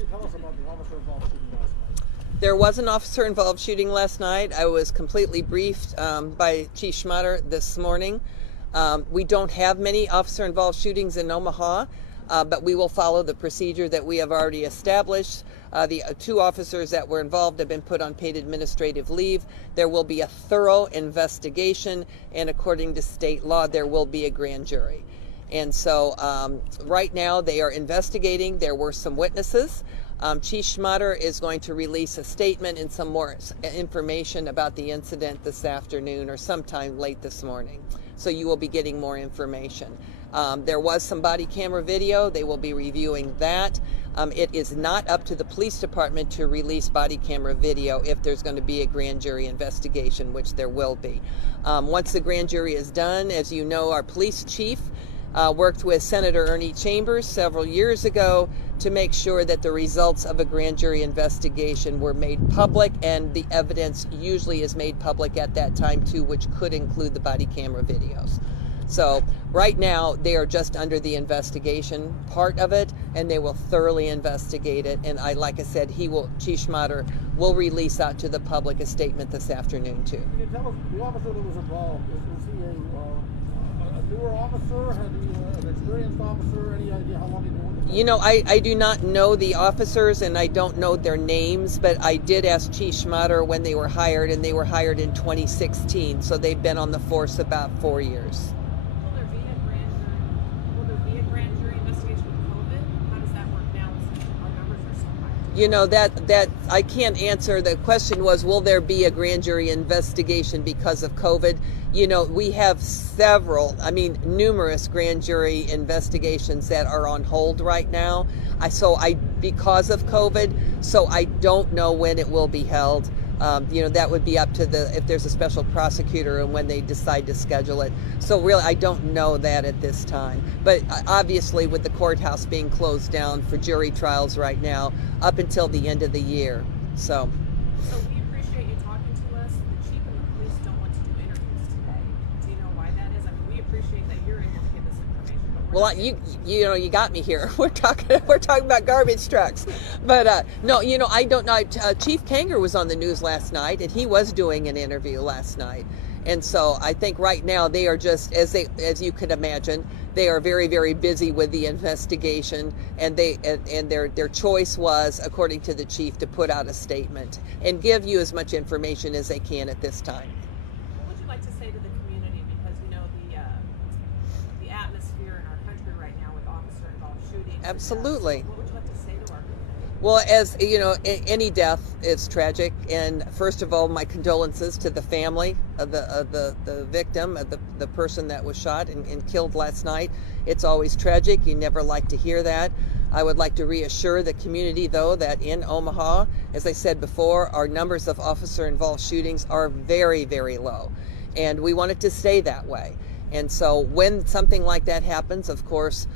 you tell us about the officer-involved shooting last night? There was an officer-involved shooting last night. I was completely briefed by Chief Schmatter this morning. We don't have many officer-involved shootings in Omaha, but we will follow the procedure that we have already established. The two officers that were involved have been put on paid administrative leave. There will be a thorough investigation, and according to state law, there will be a grand jury. And so right now they are investigating. There were some witnesses. Chief Schmatter is going to release a statement and some more information about the incident this afternoon or sometime late this morning. So you will be getting more information. There was some body camera video. They will be reviewing that. It is not up to the police department to release body camera video if there's going to be a grand jury investigation, which there will be. Once the grand jury is done, as you know, our police chief worked with Senator Ernie Chambers several years ago to make sure that the results of a grand jury investigation were made public, and the evidence usually is made public at that time too, which could include the body camera videos. So right now they are just under the investigation part of it, and they will thoroughly investigate it. And like I said, Chief Schmatter will release out to the public a statement this afternoon too. Can you tell us, the officer that was involved, is he a newer officer? Had he an experienced officer? Any idea how long he'd been working? You know, I do not know the officers, and I don't know their names, but I did ask Chief Schmatter when they were hired, and they were hired in 2016, so they've been on the force about 4 years. Will there be a grand jury investigation with COVID? How does that work now since our numbers are so high? You know, that I can't answer. The question was, will there be a grand jury investigation because of COVID? You know, we have numerous grand jury investigations that are on hold right now. Because of COVID, so I don't know when it will be held. You know, that would be up to if there's a special prosecutor and when they decide to schedule it. So really, I don't know that at this time. But obviously, with the courthouse being closed down for jury trials right now, up until the end of the year. So we appreciate you talking to us. The chief and the police don't want to do interviews today. Do you know why that is? I mean, we appreciate that you're able to give us information. But well, you know, you got me here. We're talking about garbage trucks, but no, you know, I don't know. Chief Kanger was on the news last night, and he was doing an interview last night. And so I think right now they are just, as you could imagine, they are very, very busy with the investigation, and their choice was, according to the chief, to put out a statement and give you as much information as they can at this time. What would you like to say to the community? Because you know the atmosphere in our country right now with officer-involved shootings. Absolutely. What would you like to say to our community? Well, as you know, any death is tragic, and first of all, my condolences to the family of the victim, of the person that was shot and killed last night. It's always tragic. You never like to hear that. I would like to reassure the community, though, that in Omaha, as I said before, our numbers of officer-involved shootings are very, very low, and we want it to stay that way. And so when something like that happens, of course,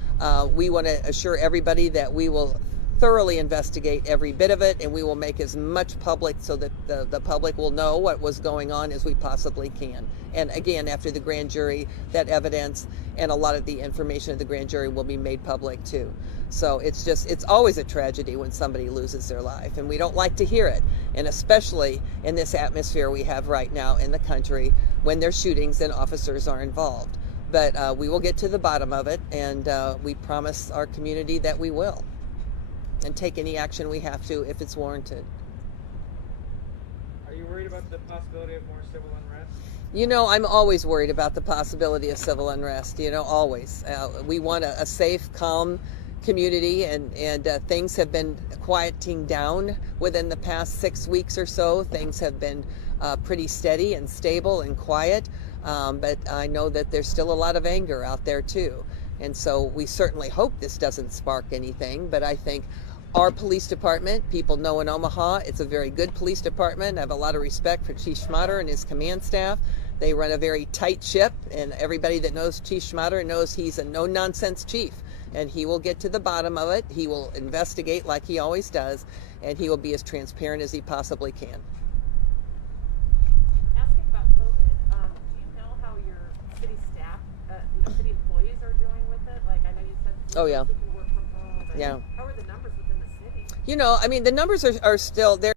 we want to assure everybody that we will thoroughly investigate every bit of it, and we will make as much public so that the public will know what was going on as we possibly can. And again, after the grand jury, that evidence and a lot of the information of the grand jury will be made public too. So it's always a tragedy when somebody loses their life, and we don't like to hear it, and especially in this atmosphere we have right now in the country when there's shootings and officers are involved. But we will get to the bottom of it, and we promise our community that we will, and take any action we have to if it's warranted. Are you worried about the possibility of more civil unrest? You know, I'm always worried about the possibility of civil unrest, you know, always. We want a safe, calm community, and things have been quieting down within the past 6 weeks or so. Things have been pretty steady and stable and quiet, but I know that there's still a lot of anger out there too. And so we certainly hope this doesn't spark anything, but I think our police department, people know in Omaha, it's a very good police department. I have a lot of respect for Chief Schmatter and his command staff. They run a very tight ship, and everybody that knows Chief Schmatter knows he's a no-nonsense chief, and he will get to the bottom of it. He will investigate like he always does, and he will be as transparent as he possibly can. Asking about COVID, do you know how your city staff, city employees are doing with it? Like, I know you said Oh, yeah. people work from home. But Yeah. How are the numbers within the city? You know, I mean, the numbers are still there.